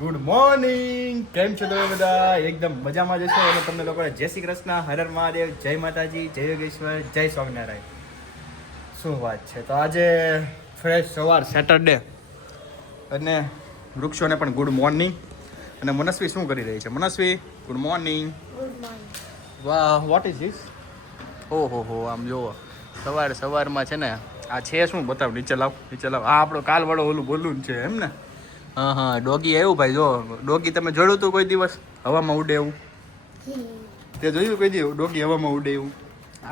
Good morning. કેમ છો તમે બધા? એકદમ મજામાં જશો અને તમને લોકોને જય શ્રી કૃષ્ણ, હર હર મહાદેવ, જય માતાજી, જય યોગેશ્વર, જય સ્વામિનારાયણ. શું વાત છે. તો આજે ફ્રેશ સવાર સેટરડે અને વૃક્ષોને પણ ગુડ મોર્નિંગ. અને મનસ્વી શું કરી રહી છે? મનસ્વી, ગુડ મોર્નિંગ. વાહ, વોટ ઇઝ ધીસ? ઓહો હો, આમ જુઓ સવારમાં છે ને આ છે શું? બતાવ, નીચે લાવ. આ આપણો કાલવાળો ઓલું બોલું છે એમ ને? હા, ડોગી આવ્યું ભાઈ. જો ડોગી તમે જોયું હતું કોઈ દિવસ હવામાં ઉડે એવું? તે જોયું કોઈ દિવસ ડોગી હવામાં ઉડે એવું?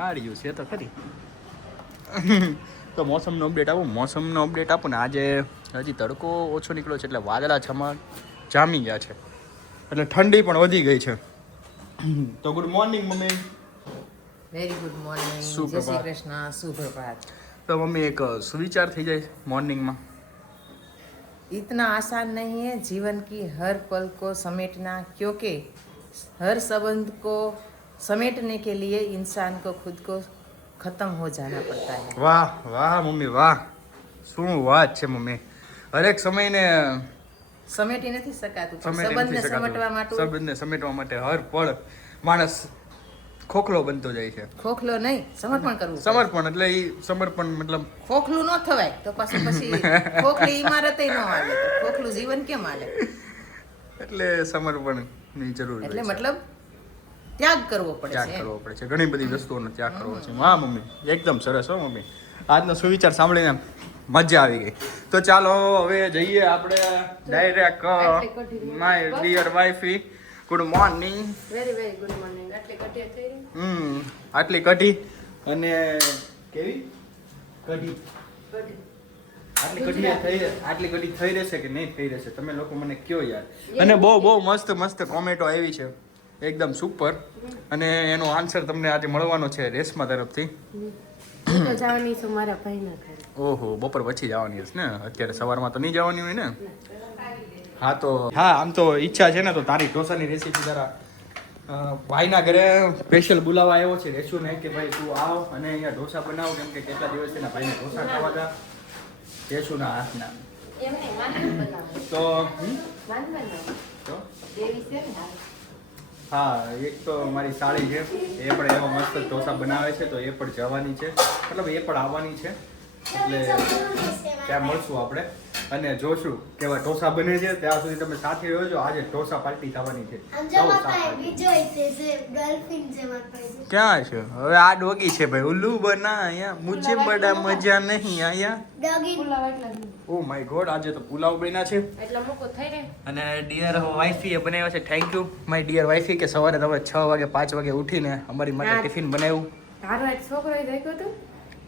આ રહ્યું છે તો ખરી. તો મોસમનો અપડેટ આપું ને. આજે હજી તડકો ઓછો નીકળ્યો છે એટલે વાદળા જામી ગયા છે, એટલે ઠંડી પણ વધી ગઈ છે. તો good morning mummy. Very good morning. જય શ્રી કૃષ્ણ. સુપ્રભાત. તો મમ્મી એક સુવિચાર થઈ જાય મોર્નિંગમાં. इतना आसान नहीं है जीवन की हर पल को समेटना, क्योंकि हर संबंध को समेटने के लिए इंसान को खुद को खत्म हो जाना पड़ता है. વાહ વાહ મમ્મી વાહ, શું વાત છે મમ્મી. હરેક સમયને સમેટી નથી શકાતું. સંબંધને સમેટવા માટે હર પળ માણસ ખોખલો બનતો જાય છે. ખોખલો નહીં, સમર્પણ કરવું. સમર્પણ એટલે એ સમર્પણ મતલબ ખોખલું ન થવાય તો પછી ખોખલી ઇમારત ન હાલે તો ખોખલું જીવન કેમ હાલે? એટલે સમર્પણની જરૂર એટલે મતલબ ત્યાગ કરવો પડે છે. ત્યાગ કરવો પડે છે, ઘણી બધી વસ્તુઓનો ત્યાગ કરવો છે. હા મમ્મી, એકદમ સરસ હો મમ્મી. આજનો સુવિચાર સાંભળીને મજા આવી ગઈ. તો ચાલો હવે જઈએ આપણે direct my dear wifey. Good morning. Very good morning. આટલી કઢી અને કેવી કઢી? આટલી કઢી થઈ રહેશે કે નહીં થઈ રહેશે તમે લોકો મને કયો યાર. અને બહુ મસ્ત કોમેન્ટો આવી છે, એકદમ સુપર. અને એનો આન્સર તમને આજે મળવાનો છે રેશમા તરફથી. તો જવાની છું મારા ભાઈના ઘરે. ઓહો, બપોર પછી જવાની હશે ને? અત્યારે સવારમાં તો નહીં જવાની હોય ને? હા, આમ તો ઈચ્છા છે ને, તો તારી ઢોસાની રેસીપી તારા ભાઈના ઘરે સ્પેશિયલ બોલાવા આવ્યો છે રેશુને કે ભાઈ તું આવ અને અહીંયા ઢોસા બનાવ, કેમ કે કેટલા દિવસ છે ને ભાઈને ઢોસા ખાવા હતા રેશુના હાથના. તો હા, એક તો મારી સાળી છે, એ પણ એવા મસ્ત ઢોસા બનાવે છે, તો એ પણ જવાની છે, મતલબ એ પણ આવવાની છે. એટલે ત્યાં મળશું આપણે અને જોશું કેવા ઢોસા બને છે. ત્યાં સુધી તમે સાથે રહેજો. આજે ઢોસા પાર્ટી થવાની છે. ક્યાં છે હવે આ ડોગી છે ભાઈ? ઉલ્લુ બના અહીંયા, મુझे બડા મજા નહીં આયા. ઓ માય ગોડ, આજે તો પુલાવ બન્યા છે એટલે મૂકો થઈ રે. અને ડિયર વાઇફી એ બનાવ્યા છે. થેન્ક યુ માય ડિયર વાઇફી કે સવારે તમે 6 વાગે 5 વાગે ઉઠીને અમારી માટે ટિફિન બનાવ્યું. તારો એક છોકરો જાગ્યો હતો.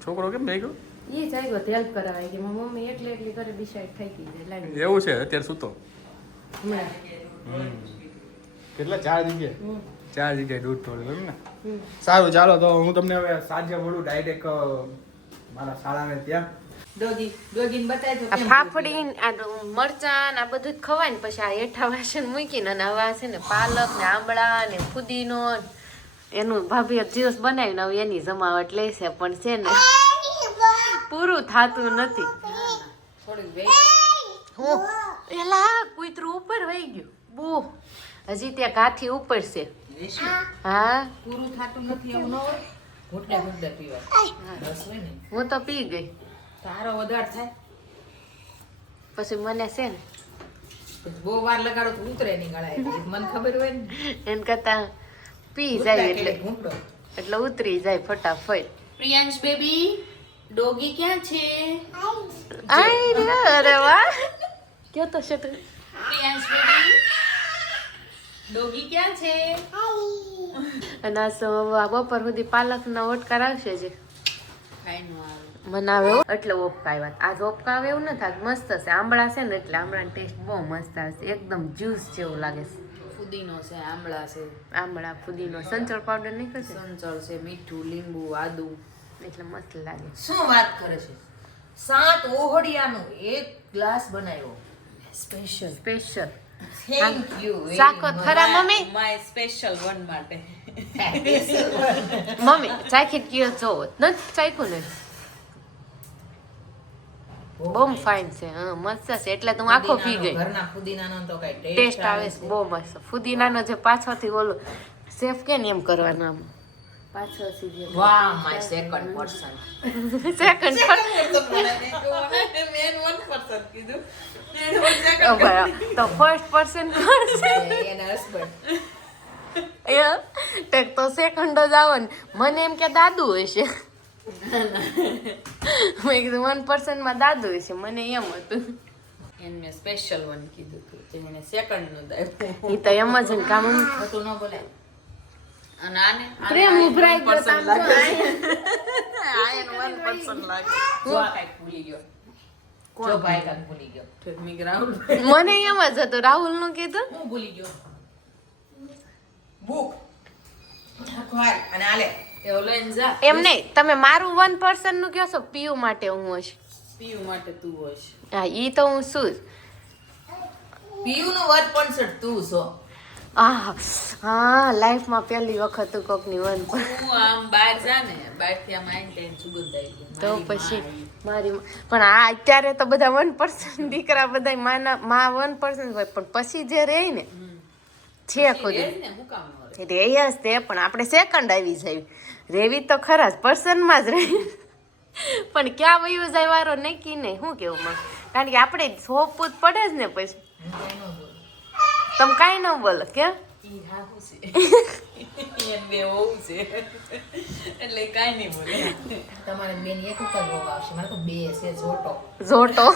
છોકરો કેમ જાગ્યો? ઈ જાગ્યો હેલ્પ કરાવાય કે મમ્મી એકલી કરે ડિસાઈડ થઈ ગઈ લાઈન. એવું છે? અત્યારે શું તો કેટલા 4 જગ્યાએ દૂધ તોડ્યું એમ ને? સારું, ચાલો તો હું તમને હવે સાંજે મળું ડાયરેક્ટ મારા શાળાને ત્યાં. ડોગીને બતાવી દો. ફાફડી આ મરચાં આ બધું જ ખવાય ને પછી આ હેઠા વાસણ મૂકીને અને આવા છે ને પાલક ને આંબળા ને ફુદીનો એનું ભાભી જ્યુસ બનાવીને હવે એની જમાવટ લે છે, પણ છે ને પૂરું થાતું નથી. હું એલા કૂતરું ઉપર વહી ગયું. બો હજી ત્યાં કાઠી ઉપર છે. હા, પૂરું થાતું નથી એવું ન હોય. ઘૂંટડા પીવા બસ હોય ને. હું તો પી ગઈ. તારો વધાર થાય પછી મને છે ને બહુ વાર લગાડો તો ઉતરે નહીં ગળાય. મને ખબર હોય ને એમ કરતા પી જાય એટલે ઘૂંટડો એટલે ઉતરી જાય ફટાફટ. પ્રિયાંશ બેબી, ડોગી ક્યાં છે? અરે વાહ, કયો તો છે તું? પ્રિયાંશ બેબી, ડોગી ક્યાં છે? અને આ બપોર સુધી પાલકના ઓટકાર આવશે છે. ખાઈનું આવે મને આવે એટલે ઓપકા આવ્યા. આજ ઓપકા આવે એવું ન થાય, મસ્ત છે. આંબળા છે ને એટલે આંબળાનો ટેસ્ટ બહુ મસ્ત આવશે, એકદમ જ્યુસ જેવું લાગે છે. ફુદીનો છે, આંબળા છે, આંબળા, ફુદીનો, સંચળ પાવડર નહીં કરશે, સંચળ છે, મીઠું, લીંબુ, આદુ, એટલે મસ્ત લાગે. શું વાત કરે છે? 7 ઓહડિયાનો એક ગ્લાસ બનાવ્યો સ્પેશિયલ. Thank you. ચાખો ખરા મમ્મી? માય સ્પેશિયલ વન માટે. મમ્મી ચાખી કયો જોવો નથી ચાખ્યું ને? બહુ ફાઇન છે. હા મસ્ત છે, એટલે તો હું આખો પી ગઈ. ઘરના ફુદીનાનો તો કઈ ટેસ્ટ આવે છે બહુ મસ્ત. ફુદીનાનો જે પાછળથી ઓલો સેફ કે ને એમ કરવાનું આમ પાછળથી જે વાહ my second person second man 1% કીધું તો ફર્સ્ટ પર્સન કોણ છે? એના હસબન્ડ તો સેકન્ડ જ આવે ને. મને એમ કે દાદુ હશે. મેં કીધું 1% માં દાદુ હશે, મને એમ હતું. એને સ્પેશિયલ વન કીધું હતું જેને સેકન્ડ નું દાયું. એ તો એમ જ ને કામ ખોટું ન બોલાય. અને આને પ્રેમ ઉભરાઈ ગયો તામ તો આયન 1% લાગે. જો આ કાઈ ભૂલી ગયો. જો ભાઈ કાઈ ભૂલી ગયો. ઠીક મી રાહુલ. મને એમ જ હતું. રાહુલ નું કીધું હું ભૂલી ગયો. બુક ખવાય અને આલે એ ઓલો એન્જા એમ નહીં. તમે મારું 1% નું કહો છો, પીયુ માટે હું હશ. પીયુ માટે તું હોશ. હા ઈ તો હું શું જ. પીયુ નો 1% તું છો. હા લાઈફમાં પહેલી વખત કોકની 1%. હું આમ બહાર જા ને બહારથી આમ આઈને તેને સુગંધ આવી ગઈ. તો પછી મારી પણ આ અત્યારે તો બધા 1% દીકરા બધા માં 1% હોય, પણ પછી જે રહે ને છે ખુદ ને હું કામ ન રહે. રે જ તે. પણ આપણે સેકન્ડ આવી જાય રેવી તો ખરા જ પર્સનમાં જ રહી. પણ ક્યાં વયું જાય વારો નક્કી નહીં. શું કેવું માં? કારણ કે આપણે સોપવું જ પડે જ ને. પછી તમે કાંઈ ન બોલો કેમ? ઈ હાહુ છે. એન બે હોવું છે. એટલે કાઈ નહીં બોલે. તમારે બેન એક જ રોગ આવશે. મારે તો બે છે જોટો.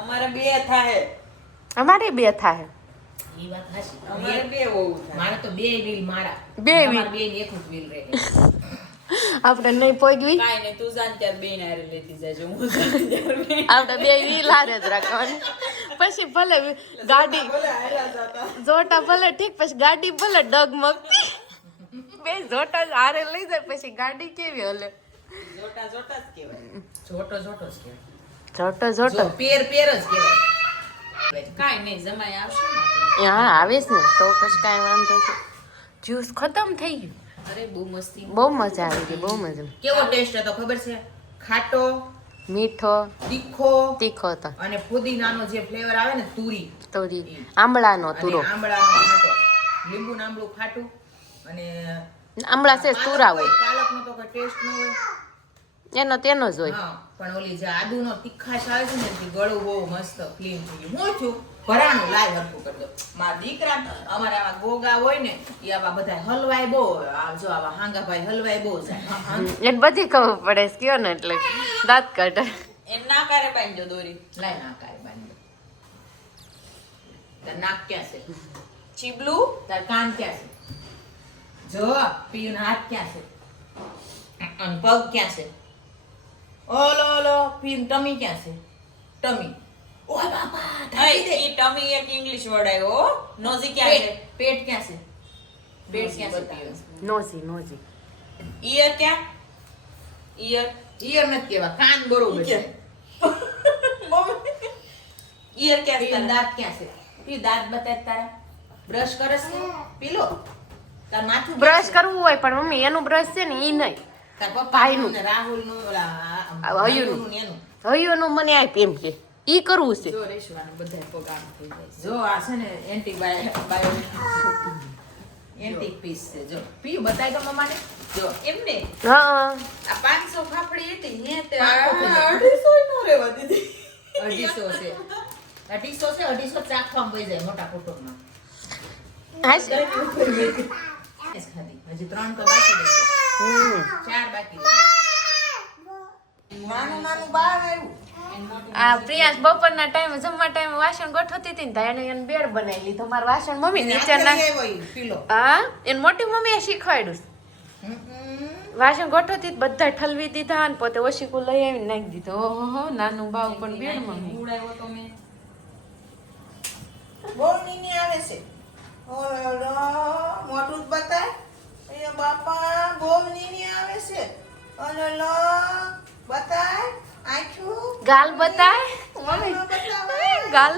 અમારે બે થાય. અમારે બે થાય. ઈ વાત હાચી. અમારે બે હોવું થાય. મારે તો બે વ્હીલ મારા. બે તમારે wheel. બેન એક જ વ્હીલ રહે. આપણે નહીં પોગવી. કાઈ નહીં તું જાન ત્યારે બેન હારે લેતી જાજો. હું જાન ત્યારે બેન. આપણે બે વ્હીલ હારે જ રાખવાની. પછી ભલે ગાડી જોટા ભલે ઠીક, પછી ગાડી ભલે ડગમગતી. બે જોટા જ હારે લઈ જાય પછી ગાડી કેવી હલે? જોટા જોટા જ કહેવાય. જોટો જોટો જ કહેવાય. જોટો જોટો. પેર પેર જ કહેવાય. કાઈ નહીં જમાઈ આવશે ને. હા આવીશ ને તો પછી કાંઈ વાંધો નહીં. જ્યુસ ખતમ થઈ ગયું. અરે બહુ મસ્તી. બહુ મજા આવી ગઈ. બહુ મજા. કેવો ટેસ્ટ હતો ખબર છે? ખાટો, મીઠો તીખો તીખો હતો. અને ફુદીનાનો જે ફ્લેવર આવે ને તુરી તોરી આંબળાનો અને તુરો. આંબળાનો ખાટો, લીંબુ આંબળું ખાટું અને આંબળા છે તુરા હોય પાલકનો તો કોઈ ટેસ્ટ ન હોય. એનો તેનો જ હોય. હા પણ ઓલી જે આદુનો તીખાશ આવે છે ને તે ગળું બહુ મસ્ત ક્લીન થઈ ગયું. હું છું ભરાનું લાઈ હરખું કરી દો. મારા દીકરા અમારા આવા ગોગા હોય ને એ આવા બધા હલવાય બહુ. જો આવા હાંગાભાઈ હલવાય બહુ જાય. એટલે બધી ખબર પડે છે કયો ને એટલે દાંત કાઢે. એ નાકારે બાંધજો દોરી. લાય નાકારે બાંધજો. તાર નાક ક્યાં છે? ચીબલું. તાર કાન ક્યાં છે? જો પીયુના હાથ ક્યાં છે? અને પગ ક્યાં છે? ઓલો ઓલો પીયું ટમી ક્યાં છે? ટમી. ઓય બાપા ઢાંકી દે. ઈ ટમી એક ઇંગ્લિશ વર્ડ આવ્યો. નોઝી ક્યાં છે? પેટ ક્યાં છે? પેટ ક્યાં છે પીયું? નોજી નોજી. ઈયર ક્યાં? ઈયર ઈયર નથી કેવા. કાન બરોબર છે. ઈયર ક્યાં છે? દાંત ક્યાં છે? પી દાંત બતાય તારા. બ્રશ કરસ ને? પીલો. તાર માથું બ્રશ કરવું હોય પણ મમ્મી એનું બ્રશ છે ને ઈ નહીં. તાર પપ્પા ભાઈનું. ને રાહુલ નું હયુનું. ને એનું. હયુનું મને આપ એમ કે ઈ કરવું છે. જો રેશવાનું બધા પગાર થઈ જાય. જો આ છે ને એન્ટીબાયો એન્ટી પીસ છે. જો પીયું બતાય તો મમ્માને. જો એમને હા આ 500 ફાફડી હતી ને તે 250 નો રેવા દીધી. 250 છે. 250 ચાખવામાં વઈ જાય મોટા કુટુંબમાં. હાશ. ખાધી હજી 3 તો બાકી રહી ગયા. 4 બાકી રહી. નાનું નાનું બાળ આવ્યું. આ પ્રિયાસ બપોરના ટાઈમે જમવા ટાઈમે વાસણ ગોઠવતી હતી ને તો એને બેડ બનાવી લીધો. મારા વાસણ મમ્મી નીચે નાખ. હા એને મોટી મમ્મીએ શીખવાડ્યું. વાસણ ગોઠવતી બધા ઠલવી દીધા અને પોતે ઓશીકું લઈ આવીને નાખી દીધો. ઓહો નાનું બાવ પણ બેડ મમ્મી. ઉડાવ્યો તો મેં. બહુ નીની આવે છે. ઓલો મોટું જ બતાય. એ બાપા બહુ નીની આવે છે. ઓલો બતાય. આખું ગાલ બતાય મમ્મી. ગાલ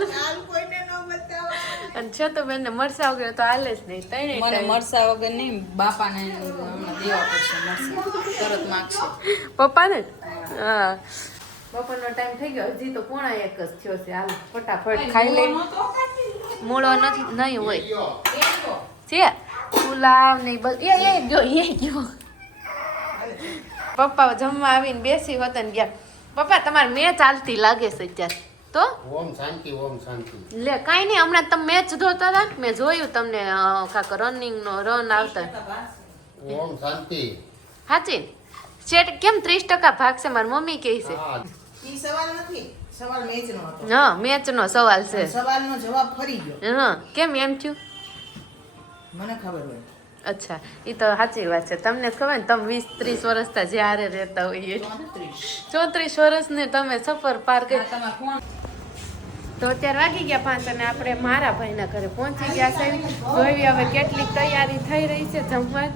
કોઈને ન બતાવાય. અને છતો બેન ને મરસા વગર તો હાલે જ નહીં. તઈ મને મરસા વગર નહીં બાપાને હમણાં દેવા પડશે મરસા તરત માગશે. પપ્પાને હા બપોરનો ટાઈમ થઈ ગયો હજી તો 1:30 જ થયો છે. હાલ ફટાફટ ખાઈ લઈ. મૂળો નથી નહીં હોય છે પુલાવ ને એ ગયો. પપ્પા જમવા આવીને બેસી વતન ગયા. પપ્પા તમારે મેચ ચાલતી લાગે છે અત્યારે તો. ઓમ શાંતિ લે કાઈ નહીં, હમણાં તમે મેચ જોતા હતા મેં જોયું તમને કાક રનિંગ નો રન આવતા. ઓમ શાંતિ. સાચી શેઠ કેમ 30% ભાગશે મારી મમ્મી કહે છે. હા ઈ સવાલ નથી, સવાલ મેચનો હતો. હા મેચ નો સવાલ છે. સવાલનો જવાબ ફરી ગયો. હા કેમ એમ થયું? મને ખબર હોય. અચ્છા એ તો સાચી વાત છે. તમને જ ખબર ને તમે 20-30 વર્ષથી જ્યારે રહેતા હોય 34 વર્ષને તમે સફર પાર કરી. તો અત્યારે વાગી ગયા 5 અને આપણે મારા ભાઈના ઘરે પહોંચી ગયા છે. જોઈ હવે કેટલી તૈયારી થઈ રહી છે જમવા.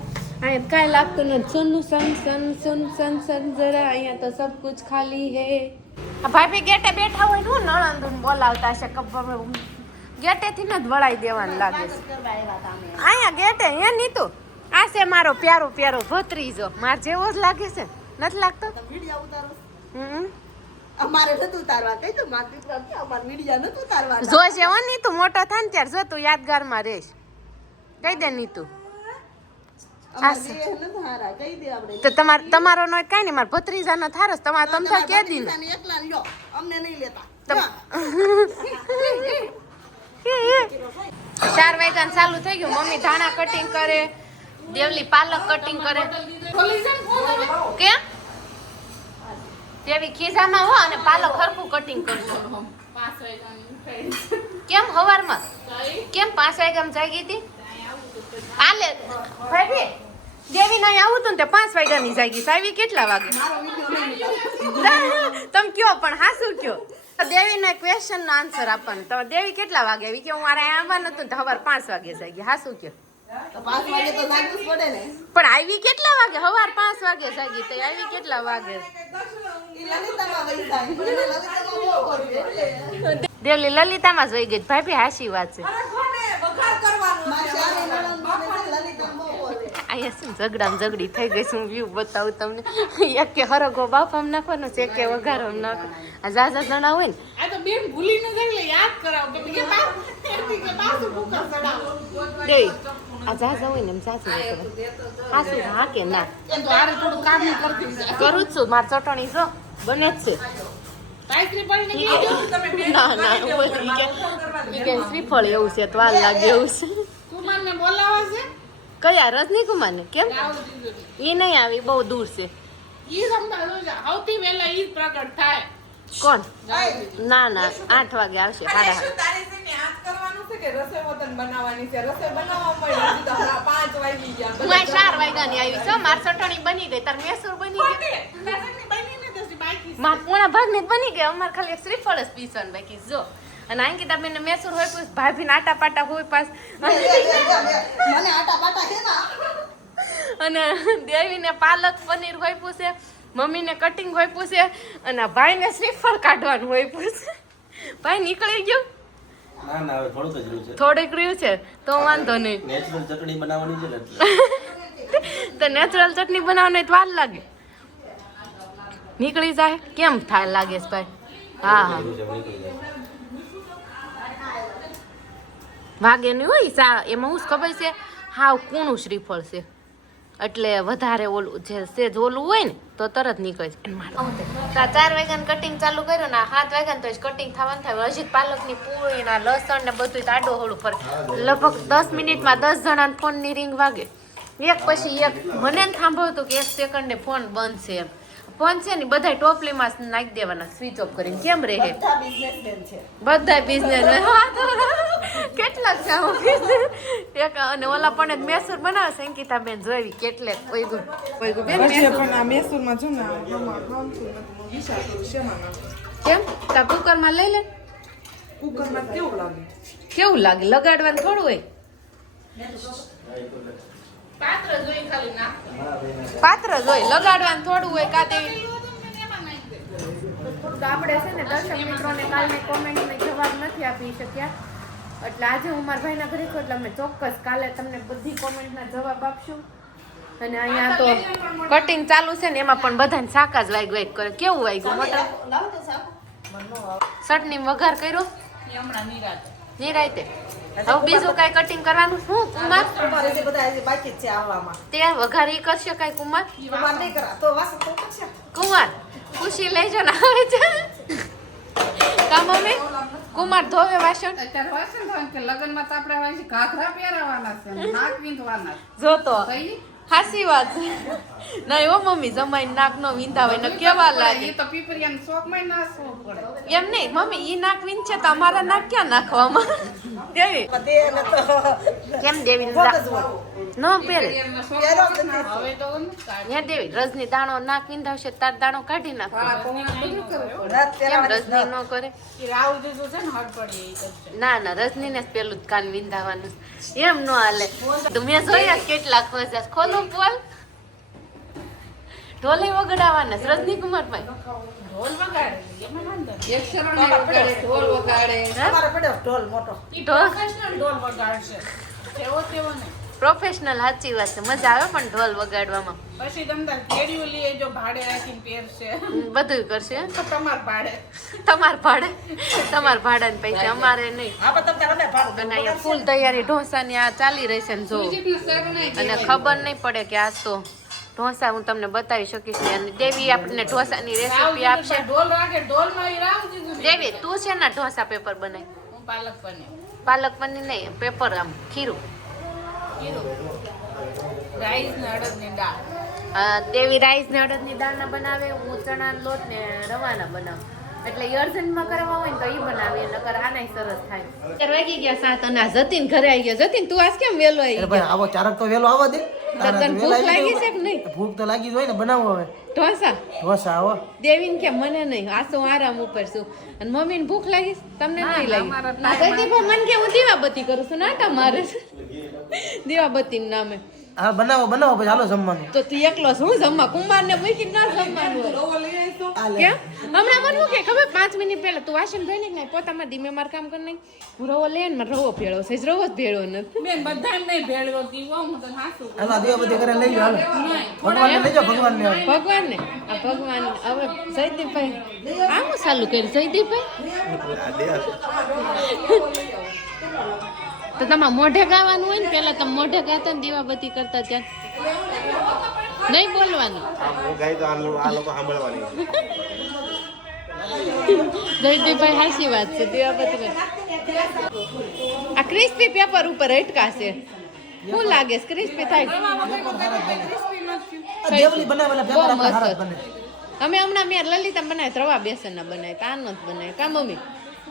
અહીંયા કાંઈ લાગતું નથી. સુન સન સન સુન સન સન જરા અહીંયા તો સબ કુછ ખાલી હે. ભાઈ ગેટે બેઠા હોય ને નણંદુન બોલાવતા છે ગેટેથી જ વળાઈ દેવાનું લાગે છે. અહીંયા ગેટે હે નીતુ આ છે મારો પ્યારો પ્યારો ભત્રીજો. માર જેવો જ લાગે છે નથી લાગતો? અમારે નતું ઉતારવા કઈ તો માર દીકરા કે અમાર મીડિયા નતું ઉતારવા જોજે હો નીતુ મોટો થાય ને ત્યારે જો તું યાદગારમાં રહીશ. કહી દે નીતુ. અમાર દેહ નતું હારા કહી દે આપણે તો તમારો નો કાંઈ નહીં, મારા ભત્રીજાનો થારો તમારે તમથા કે દી ને એકલા લ્યો અમને નહીં લેતા 4 વાગ્યા ચાલુ થઈ ગયું. મમ્મી ધાણા કટિંગ કરે, દેવલી પાલક કટિંગ કરે. કેમ દેવી ખીજામાં હો અને પાલક હરખું કટિંગ કરશું. કેમ હવારમાં કેમ 5 વાગ્યામાં જાગી હતી? આલે ભાઈ દેવી નહીં આવું તું ને તે 5 વાગ્યાની જાગી. આવી કેટલા વાગે તમે કયો પણ હાસુ કયો. દેવીને ક્વેશ્ચન નો આન્સર આપવાનો. તો દેવી કેટલા વાગે આવી? કે હું મારે આવવાનું હતું તો સવાર 5 વાગે જાગી. હાસુ કયો. તો 5 વાગે તો જાગવું જ પડે ને પણ આવી કેટલા વાગે? સવાર 5 વાગે જાગી તો આવી કેટલા વાગે? ઈ લલિતામાં વઈ જાય પણ એને લલિતામાં બહુ હોય દેવલી લલિતામાં જ વહી ગઈ. ભાઈ હાસી વાત છે. મારે ચારે નણંદ મને લલિતામાં બહુ હોય અહીંયા શું ઝઘડામાં ઝઘડી થઈ ગઈ છે. હું વ્યૂ બતાવું તમને. એક કે હરગો બાફામાં નાખવાનો છે, એક કે વઘારમાં નાખો. આ ઝાઝા જણા હોય ને આ તો બેન ભૂલી ન જાય એટલે યાદ કરાવ કે પાછું કુકર ચડાવો. દે આ ઝાઝા હોય ને એમ સાચું હાસું હા કે ના એમ તો આરે થોડું કામ ય કરતી જાય. કરું જ છું. મારી ચટણી જો બને જ છે. તાઈત્રી પડીને કીધું તમે બેન ના ઈ કે શ્રીફળ એવું છે તો વાર લાગે એવું છે. કુમારને બોલાવા છે કયા રજની કુમારને? કેમ આવું દીધું એ નહીં આવી, બહુ દૂર છે. ઈ સંભાળો છે સૌથી પહેલા ઈ જ પ્રગટ થાય. કોણ? ના ના 8 વાગે આવશે. 8:30. તારે છે ને યાદ કરવાનું છે કે રસોઈ વતન બનાવવાની છે. રસોઈ બનાવવા મળે હજી તો 5 વાગી ગયા. હું આ 4 વાગ્યાની આવી છું. માર ચટણી બની ગઈ. તાર મેસૂર બની ગઈ. માર પોણા ભાગની જ બની ગઈ. અમાર ખાલી એક શ્રીફળ જ પીસવાનું બાકી જો. અને અંકિતા બેન મેસૂર હોય પૂછ, ભાભી આટા પાટા હોય પાસ, મને આટા પાટા કે ના અને દેવીને પાલક પનીર હોય પૂછે, મમ્મીને કટિંગ હોય પૂછે, અને ભાઈને શ્રીફળ કાઢવાનું હોય પૂછે. ભાઈ નીકળી ગયો? ના ના હવે થોડુંક જ રહ્યું છે. થોડીક રહ્યું છે તો વાંધો નહીં. નેચરલ ચટણી બનાવવાની છે ને એટલે. તો નેચરલ ચટણી બનાવવાની તો વાર લાગે. નીકળી જાય કેમ થાય લાગે છે ભાઈ? હા હા વાગે નહીં હોય. એમાં હું ખબર છે હાવ કૂણું શ્રીફળ છે એટલે વધારે ઓલું જે સેજ ઓલું હોય ને તો તરત નીકળે છે. 4 વાગ્યાનું કટિંગ ચાલુ કર્યું ને 7 વાગ્યા તો કટિંગ થવાનું થાય. હજી પાલકની પૂરી ના લસણ ને બધું આડો હોળું ફરે. લગભગ 10 મિનિટમાં 10 જણાને ફોનની રિંગ વાગે. એક પછી એક મને સાંભળતું કે 1 સેકન્ડે ફોન બંધ છે એમ. ફોન છે ને બધા ટોપલીમાં નાખી દેવાના સ્વિચ ઓફ કરીને. કેમ રહે બધા બિઝનેસમેન છે બધા બિઝનેસ કેટલાક છે એક અને ઓલા પણ મેસૂર બનાવે છે અંકિતા બેન જોઈ કેટલે કોઈગું બેન પણ આ મેસૂરમાં જો ને વિચાર કરું શેમાં કેમ તા કુકરમાં લઈ લે. કુકરમાં કેવું લાગે? કેવું લાગે? લગાડવાનું થોડું હોય. પાત્ર જોઈ ખાલી નાખ. પાત્ર જોઈ લગાડવાનું થોડું હોય. કાતે તો આપણે છે ને દર્શક મિત્રોને કાલની કોમેન્ટને જવાબ નથી આપી શક્યા એટલે આજે હું મારા ભાઈના ઘરે છું એટલે અમે ચોક્કસ કાલે તમને બધી કોમેન્ટના જવાબ આપશું. અને અહીંયા તો કટિંગ ચાલુ છે ને એમાં પણ બધાને શાક જ વાગ કરે. કેવું વાગ્યું મટર? લાવો તો સાપ. ચટણી વઘાર કર્યો હમણાં નિરાતે. નિરાયતે. હવે બીજું કાંઈ કટિંગ કરવાનું શું કુમાર? તમારે જે બધા હજી બાકી જ છે આવવામાં. તે વઘાર ઈ કરશે કાંઈ કુમાર? તમારે નહીં કરા તો વાસણ તો કરશે. કુમાર ખુશી લેજો ને આવે છે કા મમ્મી? કુમાર ધોવે વાસણ અત્યારે વાસણ ધોવાનું કે લગ્નમાં તો આપણે વાસી ઘાઘરા પહેરાવાના છે નાક વીંધવાના જોતો કઈ હાસી વાત નહીં હો મમ્મી, જમાઈ નાક નો વિંધાવે ને કેવા લાગે. એ તો પીપરિયાનો શોખમાં ના શોખ પડે. એમ નહીં મમ્મી, ઈ નાક વિંધ છે તો અમારા નાક ક્યાં નાખવામાં? દેવી દેને તો કેમ દેવી ફોટ જ હોય. નો પહેરે પીપરિયાનો શોખ પહેરો જ ના. નથી. હવે તો નથી કાઢી. હે દેવી, રજની દાણો નાક વિંધાવશે તાર દાણો કાઢી નાખો. વાળા પોણા બધું કરવું પડે. રાત કેમ પહેરાવાની જ રજની ન. નો કરે? એ રાહુલ જીજુ છે ને હટ પડે એ કરશે. ના ના, રજનીને જ પેલું જ કાન વિંધાવાનું એમ નો હાલે. તો મેં જોયા કેટલાક વરસાદ ખોલો બોલ ઢોલે વગડાવાના છે રજની કુમાર ભાઈ. ઢોલ વગાડે એમાં વાંધો નહીં. એક શરણે વગાડે ઢોલ વગાડે તમારે પડ્યો ઢોલ મોટો. ઈ પ્રોફેશનલ ઢોલ વગાડશે એવો તેવો નહીં. પ્રોફેશનલ સાચી વાત છે, મજા આવે પણ ઢોલ વગાડવામાં. પછી તમતાર કેડીઓ લઈએ જો ભાડે રાખીને પહેરશે બધું કરશે તો તમાર ભાડે તમાર ભાડાને પૈસા અમારે નહીં. હા પણ તમે તારે ભાડું અને અહીંયા ફૂલ તૈયારી ઢોસાની આ ચાલી રહી છે ને જો, અને ખબર નહીં પડે કે આજ તો ઢોસા હું તમને બતાવી શકીશ ને. અને દેવી આપણને ઢોસાની રેસીપી આપશે. ઢોલ રાખે ઢોલમાં ઈ રાવ દીધું ને. દેવી તું છે ને ઢોસા પેપર બનાય? હું પાલક પનીર પાલક પનીર નહીં, પેપર આમ ખીરું. રાઈસ ને અડદની દાળ દેવી રાઈસ ને અડદની દાળના બનાવે, હું ચણાનો લોટ ને રવાના બનાવું. એટલે અર્જન્ટમાં કરવા હોય ને તો ઈ બનાવે, નકર આનાય સરસ થાય. અત્યારે વાગી ગયા 7 અને આ જતીન ઘરે આવી ગયો. જતીન તું આજ કેમ વેલો આવી અરે ગયો? ભાઈ આવો ચારક તો વેલો આવવા દે. તારા તને તો ભૂખ વેલા આવી લાગી છે કે નહીં? ભૂખ તો લાગી જ હોય ને, બનાવો હવે ઢોસા ઢોસા આવો. દેવીન કે મને નહીં, આ શું આરામ ઉપર છું. અને મમ્મીને ભૂખ લાગી છે? તમને નહીં લાગી? આ જયદીપભાઈ મને કે હું દીવાબત્તી કરું છું, નાટા મારે છે દીવાબત્તીના નામે. હા બનાવો બનાવો પછી હાલો જમવાનું. તો તું એકલો શું જમવા? કુમારને મૂકીને ના જમવાનું હોય. કેમ? હમણાં મને શું કે ખબર 5 મિનિટ પહેલા તું વાસણ ધોઈ ને પોતામાં ધીમે માર કામ કરી નહીં. હું રવો લઈને મારે રવો ભેળો છે, રવો જ ભેળો નથી. બેન બધા નહીં ભેળવો દીવો હું તો હાસું હાલો દીવાબત્તી કરે લઈ જાઓ હાલો. ભગવાનને લઈ જાઓ ભગવાનને. ભગવાન ને આ ભગવાન હવે જયદીપભાઈ આમ ચાલુ કરી જયદીપભાઈ તો તમારે મોઢે ગાવાનું હોય ને, પેલા તમે મોઢે ગાતા ને દીવાબત્તી કરતા ત્યાં નહીં બોલવાનું. જયદીપભાઈ હાચી વાત છે, દીવાબત્તી કર. આ ક્રિસ્પી પેપર ઉપર અટકાશે. શું લાગે છે ક્રિસ્પી થાય? દેવલી બનાવેલા બહુ પેપર આપણે મસ્ત. હારા જ બને. અમે હમણાં મેં લલિતા બનાવી, રવા બેસનના બનાવી, તાનો જ બનાવી કા મમ્મી?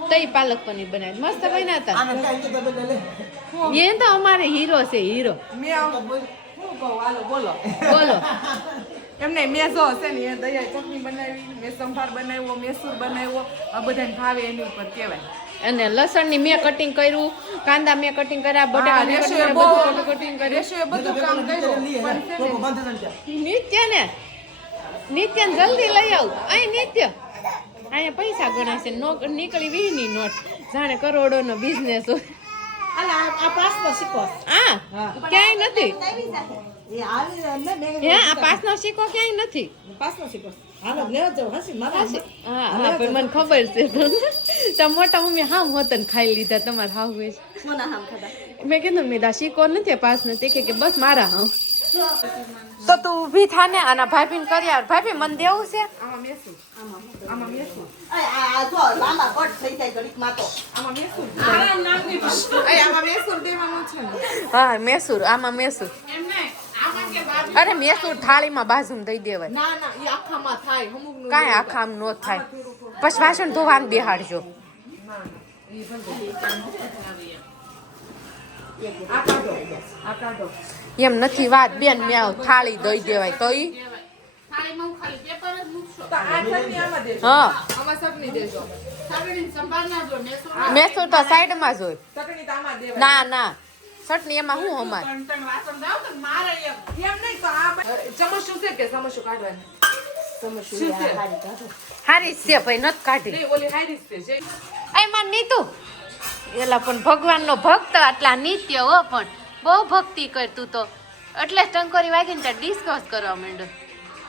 તઈ પાલક પનીર બનાવી મસ્ત બન્યા હતા. આને કાંઈ કીધું બદલે લે. એ તો અમારે હીરો છે, હીરો. મેં આમ શું કહું હાલો બોલો બોલો. એમને મેં જો હશે ને એ દયા ચટણી બનાવી, મેં સંભાર બનાવ્યો, મેસૂર બનાવ્યો, આ બધાને ભાવે એની ઉપર કહેવાય. અને લસણની મેં કટિંગ કર્યું, કાંદા મેં કટિંગ કર્યા, બટાકાની રેશોએ કટિંગ બહુ કર્યા, બધું કટિંગ કર્યું. રેશોએ બધું કામ કર્યું પણ છે તો ને, બંધ થઈ જાય. નિત્ય જલ્દી લઈ આવું. અહીં નિત્ય અહીંયા પૈસા ગણાય છે, નીકળી 20 ની નોટ, જાણે કરોડોનો બિઝનેસ હોય. અને આ પાસનો સિક્કો. હા ક્યાંય નથી. એ આવી ને મેં હે આ પાસનો સિક્કો ક્યાંય નથી. પાસનો સિક્કો. હાલો લેવા જાવ હસી મારા. હા હા પણ મને ખબર છે તમે મોટા મમ્મી હામ હોતન ખાઈ લીધા તમારે હાવ હોય છે. કોના હામ ખાધા? મેં કીધું મેં દા સિક્કો નથી પાસ નથી કે બસ મારા હાવ. તો તું ઊભી થાને આના ભાભીને કર્યા. ભાભી મને દેવું છે. આમાં મેસૂર આમાં મેસૂર આ જો લાંબા કટ થઈ જાય ઘડીકમાં તો. આમાં મેસૂર આરામ નાખી આમાં મેસૂર દેવાનું છે ને. હા મેસૂર, આમાં મેસૂર. એમને આમાં કે બાજુ અરે મેસૂર થાળીમાં બાજુમાં દઈ દેવાય. ના ના એ આખામાં થાય અમુકનું કાંઈ આખામ નો થાય. પછી વાસણ ધોવાને બેહાડજો. આ કાઢો એમ નથી વાત બેન, મેં થાળી દઈ દેવાય તો ઈ. થાળીમાં હું ખાલી પેપર જ મૂકશો. તો આ ચટણી આમાં દેજો, હા આમાં ચટણી દેજો, સાગડીને સંભાળ ના જો મેસૂર મેસૂર તો સાઈડમાં જ હોય. ચટણી તો આમાં દેવાય. ના ના ચટણી એમાં શું અમાર? ત્રણ વાસણ જાવ તો મારે એમ એમ નહીં તો આ ચમચું છે કે ચમચું કાઢવાની? ચમચું છે હારી છે ભાઈ, નથી કાઢી. નહીં ઓલી હાઈરીસ છે જે એમાં નીતુ એલા પણ ભગવાનનો ભક્ત આટલા નિત્ય હો, પણ બહુ ભક્તિ કરતું તો એટલે જ ટંકોરી વાગીને ત્યાં ડિસ્કસ કરવા માંડ્યો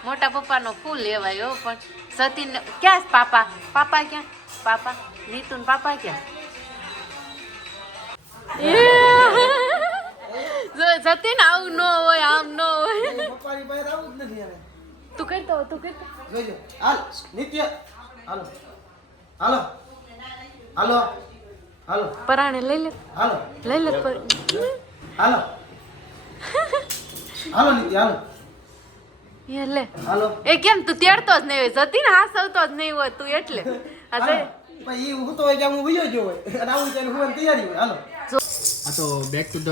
મોટા પપ્પાનો ફૂલ લેવાયો પણ સતીન ક્યાં છે પાપા પાપા ક્યાં પાપા નીતુન પાપા ક્યાં જો સતીન આવું ન હોય આમ ન હોય પપ્પાની પાસે આવું જ નથી યાર. તું કરતો જોઈજો. હાલ નિત્ય હાલો હાલો હાલો હાલો પરાણે લઈ લે હાલો હાલો હાલો નિત્ય હાલો એ લે હાલો એ કેમ તું તેડતો જ નહીં હોય સતીન હાસવતો જ નહીં હોય તું એટલે આ હાલો. ભાઈ ઈ હું તો હોય કે હું વયો ગયો હોય અને આવું ત્યારે હું તૈયારી હોય હાલો. આ તો બેક ટુ ધ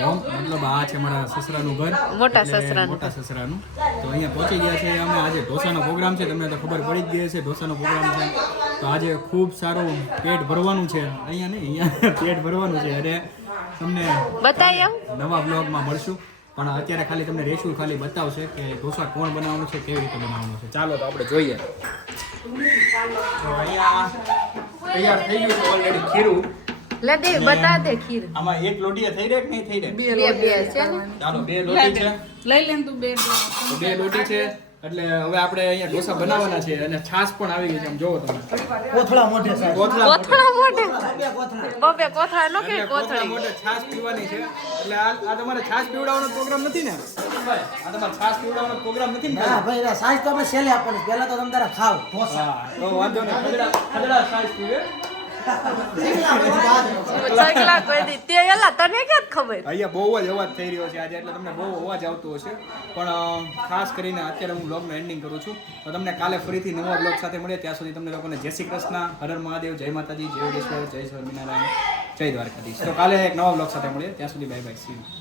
હોમ મતલબ આ છે મારા સસરાનું ઘર મોટા એટલે સસરાનું. મોટા સસરાનું તો અહીંયા પહોંચી ગયા છે અમે આજે ઢોસાનો પ્રોગ્રામ છે તમને તો ખબર પડી જ ગઈ છે ઢોસાનો પ્રોગ્રામ છે તો આજે ખૂબ સારું પેટ ભરવાનું છે અહીંયા નહીં અહીંયા પેટ ભરવાનું છે અને તમને બતાવી આવું નવા બ્લોગમાં મળશું પણ અત્યારે ખાલી તમને રેશુ ખાલી બતાવશે કે ઢોસા કોણ બનાવવાનું છે કેવી રીતે બનાવવાનું છે ચાલો તો આપણે જોઈએ તો અહીંયા તૈયાર થઈ ગયું છે ઓલરેડી ખીરું લે દે બતા દે ખીર આમાં એક લોટીએ થઈ રહે કે નહીં થઈ રહે બે છે ને ચાલો બે લોટી છે લઈ લે તું બે તો બે લોટી છે એટલે હવે આપણે અહીંયા ઢોસા બનાવવાના છે અને છાશ પણ આવી ગઈ છે આમ જોવો તમે કોથળા મોઢે સાહેબ. કોથળા કોથળા મોઢે બે કોથળા. બબે કોથળા નો કે એટલે કોથળા કોથળી મોઢે છાશ પીવાની છે એટલે આ તમારે છાશ પીવડાવવાનો પ્રોગ્રામ નથી ને ભાઈ આ તમારે છાશ પીવડાવવાનો પ્રોગ્રામ નથી ને ના ભાઈ ના સાઈઝ તો આપણે છેલ્લે આપવાની પહેલા તો તમે તારા ખાવ ઢોસા. હા તો વાંધો નહીં ખદડા છાશ પીવે સગલા કોઈ દી તે એલા તને ક્યાં ખબર અહીંયા બહુ જ અવાજ થઈ રહ્યો છે આજે એટલે તમને બહુ અવાજ આવતો હશે પણ ખાસ કરીને અત્યારે હું બ્લોગનું એન્ડિંગ કરું છું તો તમને કાલે ફરીથી નવા બ્લોગ સાથે મળીએ ત્યાં સુધી તમને લોકોને જય શ્રી કૃષ્ણ હર હર મહાદેવ જય માતાજી જય યોગેશ્વર જય સ્વામિનારાયણ જય દ્વારકાધીશ તો કાલે એક નવા બ્લોગ સાથે મળીએ ત્યાં સુધી બાય બાય સી યુ